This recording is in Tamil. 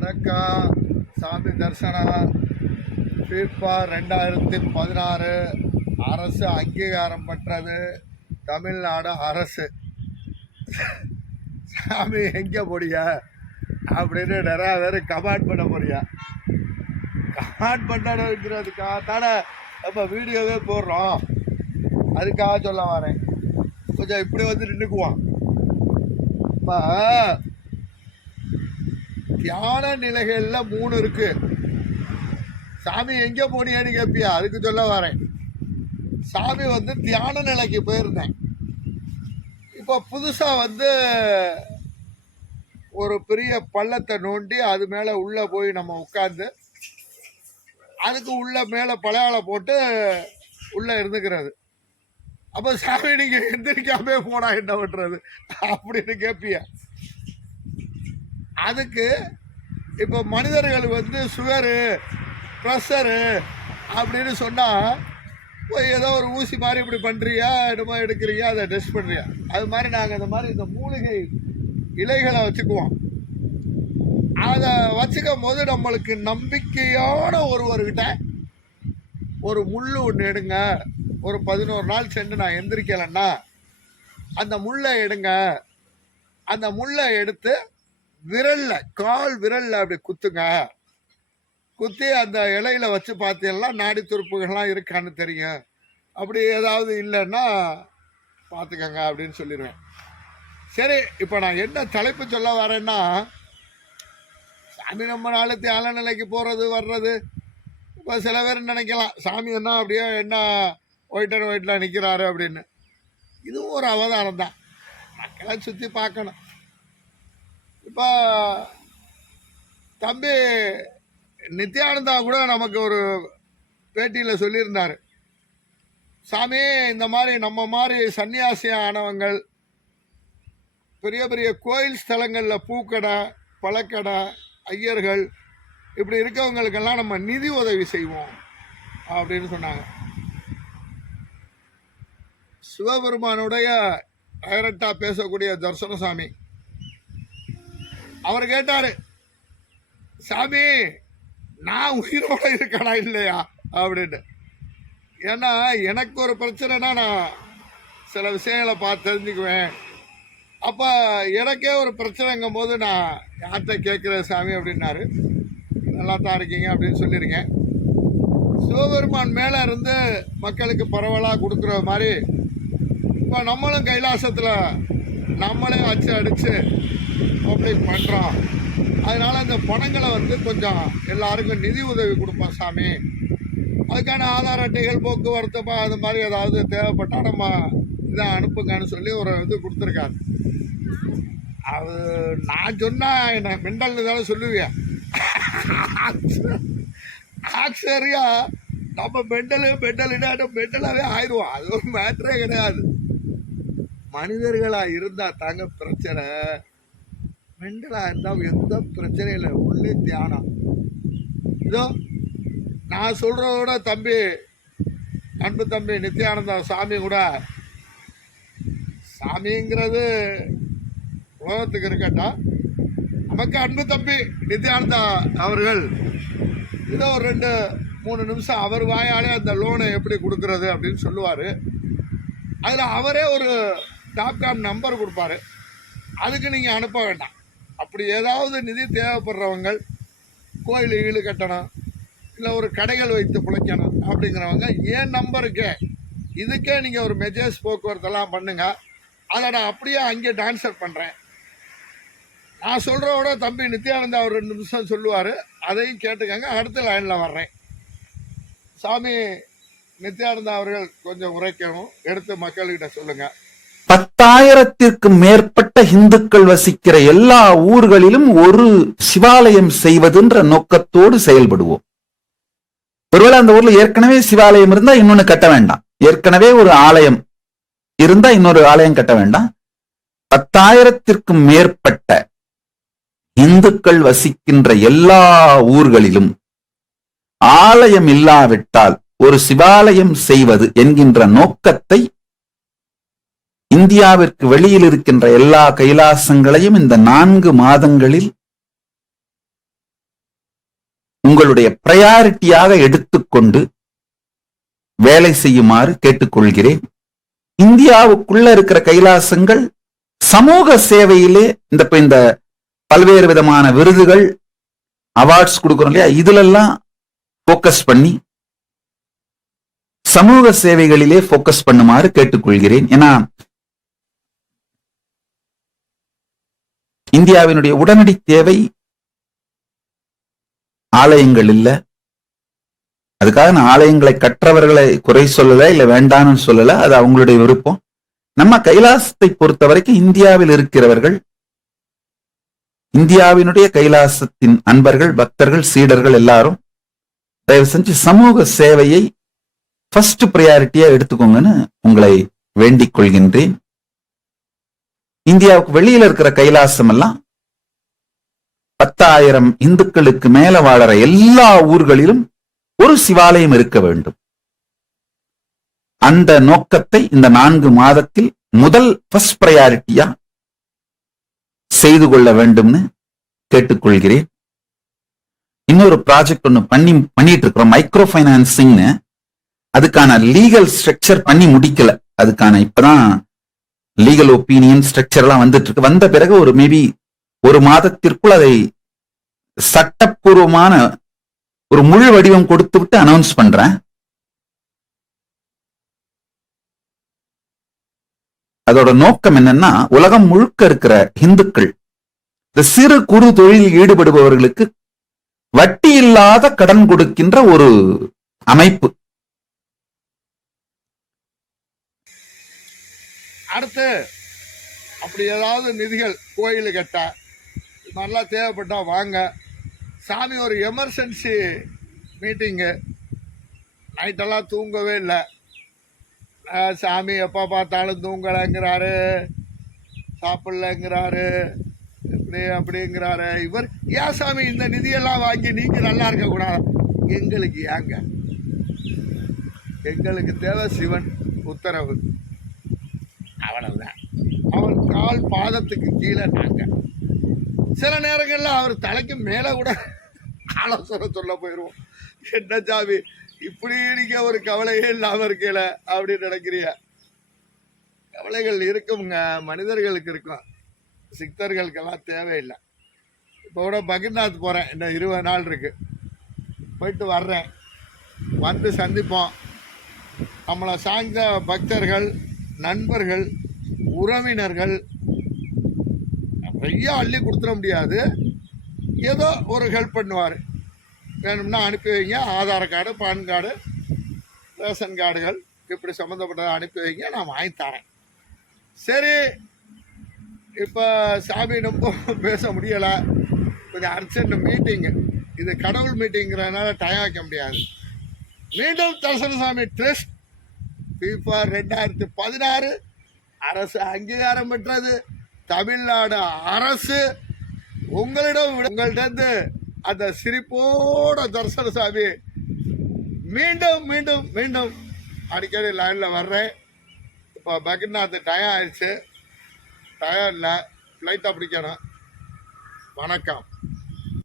வணக்கம் சாமி தரிசனம். ஃபீஃபா ரெண்டாயிரத்தி பதினாறு. அரசு அங்கீகாரம் பெற்றது தமிழ்நாடு அரசு. சாமி எங்கே போடியா அப்படின்னு நிறையா பேர் கமெண்ட் பண்ண போறியா கமெண்ட் பண்ணணுங்கிறதுக்காக தானே நம்ம வீடியோவே போடுறோம். அதுக்காக சொல்ல வரேன். கொஞ்சம் இப்படி வந்து நின்றுக்குவான் இப்போ தியான நிலைகளில் மூணு இருக்கு. சாமி எங்கே போனியான்னு கேட்பியா அதுக்கு சொல்ல வரேன். சாமி வந்து தியான நிலைக்கு போயிருந்தேன். இப்போ புதுசாக வந்து ஒரு பெரிய பள்ளத்தை நோண்டி அது மேலே உள்ள போய் நம்ம உட்காந்து அதுக்கு உள்ள மேலே பழையாளை போட்டு உள்ள இருந்துக்கிறது. அப்போ சாமி நீங்கள் எந்திரிக்காமே போனா என்ன பண்ணுறது அப்படின்னு கேட்பியா அதுக்கு இப்போ மனிதர்கள் வந்து சுகரு ப்ரெஷரு அப்படின்னு சொன்னால் போய் ஏதோ ஒரு ஊசி மாதிரி இப்படி பண்ணுறியா என்னமோ எடுக்கிறியா அதை டெஸ்ட் பண்ணுறியா அது மாதிரி நாங்கள் இந்த மாதிரி இந்த மூலிகை இலைகளை வச்சுக்குவோம். அதை வச்சுக்கும் போது நம்மளுக்கு நம்பிக்கையான ஒருவர்கிட்ட ஒரு முள் ஒன்று எடுங்க. ஒரு பதினோரு நாள் சென்று நான் எந்திரிக்கலைன்னா அந்த முள்ளை எடுங்க. அந்த முள்ளை எடுத்து விரல்ல கால் விரல்ல அப்படி குத்துங்க. குத்தி அந்த இலையில வச்சு பார்த்தீங்கன்னா நாடி துருப்புகள்லாம் இருக்கான்னு தெரியும். அப்படி ஏதாவது இல்லைன்னா பார்த்துக்கங்க அப்படின்னு சொல்லிடுவேன். சரி இப்போ நான் என்ன தலைப்பு சொல்ல வரேன்னா சாமி நம்ம நாள் தியான நிலைக்கு போகிறது வர்றது. இப்போ சில பேர் நினைக்கலாம் சாமி என்ன அப்படியே என்ன ஒயிட் அண்ட் ஒயிட்டில் நிற்கிறாரு அப்படின்னு. இதுவும் ஒரு அவதாரம் தான். மக்களை சுற்றி பார்க்கணும். இப்போ தம்பி நித்யானந்தா கூட நமக்கு ஒரு பேட்டியில் சொல்லியிருந்தார். சாமி இந்த மாதிரி நம்ம மாதிரி சன்னியாசி ஆனவங்கள் பெரிய பெரிய கோயில் ஸ்தலங்களில் பூக்கடை பழக்கடை ஐயர்கள் இப்படி இருக்கவங்களுக்கெல்லாம் நம்ம நிதி உதவி செய்வோம் அப்படின்னு சொன்னாங்க. சிவபெருமானுடைய டைரக்டாக பேசக்கூடிய தர்சனசாமி. அவர் கேட்டாரு சாமி நான் உயிரோட இருக்கடா இல்லையா? அப்படின்ட்டு ஏன்னா எனக்கு ஒரு பிரச்சனைனா நான் சில விஷயங்களை பார்த்து தெரிஞ்சுக்குவேன். அப்போ எனக்கே ஒரு பிரச்சனைங்கும் போது நான் யார்கிட்ட கேட்குறேன் சாமி அப்படின்னாரு. நல்லா தான் இருக்கீங்க அப்படின்னு சொல்லியிருக்கேன். சிவபெருமான் மேலே இருந்து மக்களுக்கு பரவலாக கொடுக்குற மாதிரி இப்போ நம்மளும் கைலாசத்தில் நம்மளே வச்சு அடித்து பப்ளிக் பண்ணுறோம் அதனால் அந்த பணங்களை வந்து கொஞ்சம் எல்லாருக்கும் நிதி உதவி கொடுப்போம் சாமி. அதுக்கான ஆதார் அட்டைகள் போக்குவரத்து அது மாதிரி ஏதாவது தேவைப்பட்டால் நம்ம இதை அனுப்புங்கன்னு சொல்லி ஒரு இது கொடுத்துருக்காரு. அது நான் சொன்னால் என்ன மெண்டல்னு தானே சொல்லுவேன் ஆக்சரியா நம்ம மெண்டலு மெண்டலுன்னா மெண்டலாகவே ஆயிடுவோம். அது ஒரு மேட்ரே கிடையாது. மனிதர்களாக இருந்தால் தாங்க பிரச்சனை. மென்டலாக இருந்தால் எந்த பிரச்சனையும் இல்லை உள்ளே தியானம். இதோ நான் சொல்கிறதோட தம்பி அன்பு தம்பி நித்யானந்தா சாமி கூட சாமிங்கிறது உலகத்துக்கு இருக்கட்டும் நமக்கு அன்பு தம்பி நித்யானந்தா அவர்கள். இதோ ஒரு ரெண்டு மூணு நிமிஷம் அவர் வாயாலே அந்த லோனை எப்படி கொடுக்கறது அப்படின்னு சொல்லுவார். அதில் அவரே ஒரு டாப்காம் நம்பர் கொடுப்பாரு. அதுக்கு நீங்கள் அனுப்ப வேண்டாம். அப்படி ஏதாவது நிதி தேவைப்படுறவங்க கோயில் ஈடு கட்டணும் இல்லை ஒரு கடைகள் வைத்து பிழைக்கணும் அப்படிங்கிறவங்க ஏன் நம்பருக்கு? இதுக்கே நீங்கள் ஒரு மெஜேஸ் போக்குவரத்தெல்லாம் பண்ணுங்க. அதை நான் அப்படியே அங்கே டான்ஸர் பண்ணுறேன் நான் சொல்கிறவோட தம்பி நித்யானந்தா ஒரு ரெண்டு நிமிஷம் சொல்லுவார். அதையும் கேட்டுக்கங்க அடுத்த லைனில் வர்றேன். சாமி நித்யானந்தா அவர்கள் கொஞ்சம் உரைக்கணும். எடுத்து மக்கள்கிட்ட சொல்லுங்கள் பத்தாயிரத்திற்கும் மேற்பட்ட இந்துக்கள் வசிக்கிற எல்லா ஊர்களிலும் ஒரு சிவாலயம் செய்வதுன்ற நோக்கத்தோடு செயல்படுவோம். ஒருவேளை அந்த ஊர்ல ஏற்கனவே சிவாலயம் இருந்தா இன்னொன்னு கட்ட வேண்டாம். ஏற்கனவே ஒரு ஆலயம் இருந்தா இன்னொரு ஆலயம் கட்ட வேண்டாம். பத்தாயிரத்திற்கும் மேற்பட்ட இந்துக்கள் வசிக்கின்ற எல்லா ஊர்களிலும் ஆலயம் இல்லாவிட்டால் ஒரு சிவாலயம் செய்வது என்கின்ற நோக்கத்தை இந்தியாவிற்கு வெளியில் இருக்கின்ற எல்லா கைலாசங்களையும் இந்த நான்கு மாதங்களில் உங்களுடைய பிரையாரிட்டியாக எடுத்துக்கொண்டு வேலை செய்யுமாறு கேட்டுக்கொள்கிறேன். இந்தியாவுக்குள்ள இருக்கிற கைலாசங்கள் சமூக சேவையிலே இந்த இந்த பல்வேறு விதமான விருதுகள் அவார்ட்ஸ் கொடுக்குறோம் இல்லையா? இதுலெல்லாம் போக்கஸ் பண்ணி சமூக சேவைகளிலே போக்கஸ் பண்ணுமாறு கேட்டுக்கொள்கிறேன். ஏன்னா இந்தியாவினுடைய உடனடி தேவை ஆலயங்கள் இல்ல. அதுக்காக நான் ஆலயங்களை கற்றவர்களை குறை சொல்லல இல்ல வேண்டாம்னு சொல்லல அது அவங்களுடைய விருப்பம். நம்ம கைலாசத்தை பொறுத்த வரைக்கும் இந்தியாவில் இருக்கிறவர்கள் இந்தியாவினுடைய கைலாசத்தின் அன்பர்கள் பக்தர்கள் சீடர்கள் எல்லாரும் தயவு செஞ்சு சமூக சேவையை ஃபர்ஸ்ட் ப்ரையாரிட்டியா எடுத்துக்கோங்கன்னு உங்களை வேண்டிக் கொள்கின்றேன். இந்தியாவுக்கு வெளியில இருக்கிற கைலாசம் எல்லாம் பத்தாயிரம் இந்துக்களுக்கு மேல வாழற எல்லா ஊர்களிலும் ஒரு சிவாலயம் இருக்க வேண்டும். அந்த நோக்கத்தை இந்த நான்கு மாதத்தில் முதல் ஃபர்ஸ்ட் ப்ரையாரிட்டியா செய்து கொள்ள வேண்டும்னு கேட்டுக்கொள்கிறேன். இன்னொரு ப்ராஜெக்ட் ஒன்னு பண்ணி பண்ணிட்டு இருக்கிறோம். மைக்ரோ ஃபைனான்சிங்னு அதுக்கான லீகல் ஸ்ட்ரக்சர் பண்ணி முடிக்கல. அதுக்கான இப்பதான் லீகல் ஒப்பீனியன் ஸ்ட்ரக்சர் எல்லாம் வந்துட்டு இருக்கு. வந்த பிறகு ஒரு மேபி ஒரு மாதத்திற்குள் அதை சட்டப்பூர்வமான ஒரு முழு வடிவம் கொடுத்து விட்டு அனௌன்ஸ் பண்றேன். அதோட நோக்கம் என்னன்னா உலகம் முழுக்க இருக்கிற இந்துக்கள் இந்த சிறு குறு தொழிலில் ஈடுபடுபவர்களுக்கு வட்டி இல்லாத கடன் கொடுக்கின்ற ஒரு அமைப்பு. அடுத்து அப்படி ஏதாவது நிதிகள் கோயில் கட்ட நல்லா தேவைப்பட்டால் வாங்க. சாமி ஒரு எமர்ஜென்சி மீட்டிங்கு. நைட்டெல்லாம் தூங்கவே இல்லை. சாமி எப்போ பார்த்தாலும் தூங்கலைங்கிறாரு. சாப்பிட்லங்கிறாரு. இப்படி அப்படிங்கிறாரு. இவர் ஏன் சாமி இந்த நிதியெல்லாம் வாங்கி நீங்கள் நல்லா இருக்கக்கூடாது? எங்களுக்கு ஏங்க? எங்களுக்கு தேவை சிவன் உத்தரவு. அவ்வளவுதான் அவர் கால் பாதத்துக்கு கீழே நாங்க சில நேரங்களில் அவர் தலைக்கு மேலே கூட ஆலோசனை சொல்ல போயிடுவோம் என்ன சாமி இப்படி நீங்க ஒரு கவலையே இல்லாமல் இருக்கல அப்படின்னு நினைக்கிறிய கவலைகள் இருக்குங்க மனிதர்களுக்கு இருக்கும். சித்தர்களுக்கெல்லாம் தேவையில்லை. இப்போ கூட பகிர்நாத் போகிறேன் இன்னும் இருபது நாள் இருக்கு. போயிட்டு வர்றேன். வந்து சந்திப்போம். நம்மளை சார்ந்த பக்தர்கள் நண்பர்கள் உறவினர்கள் நிறைய அள்ளி கொடுத்துட முடியாது. ஏதோ ஒரு ஹெல்ப் பண்ணுவார். வேணும்னா அனுப்பி வைங்க. Aadhaar card PAN card ration கார்டுகள் இப்படி சம்மந்தப்பட்டதை அனுப்பி வைங்க. நான் வாங்கி தரேன். சரி. இப்போ சாமி ரொம்ப பேச முடியலை. கொஞ்சம் அர்ஜென்ட் மீட்டிங்கு இது கடவுள் மீட்டிங்கிறதுனால டயம் வைக்க முடியாது. மீண்டும் தரிசனசாமி ட்ரஸ்ட் FIFA ரெண்டாயிரத்தி பதினாறு அரசு அங்கீகாரம் பெற்றது. தமிழ்நாடு அரசு உங்களிடம் விட- அந்த சிரிப்போட தரிசனசாமி மீண்டும் மீண்டும் மீண்டும் அடிக்கடி லைனில் வர்றேன். இப்போ பகிர்நாத் டயம் ஆயிடுச்சு. டயம் இல்லை. ஃப்ளைட்டை பிடிக்கணும். வணக்கம்.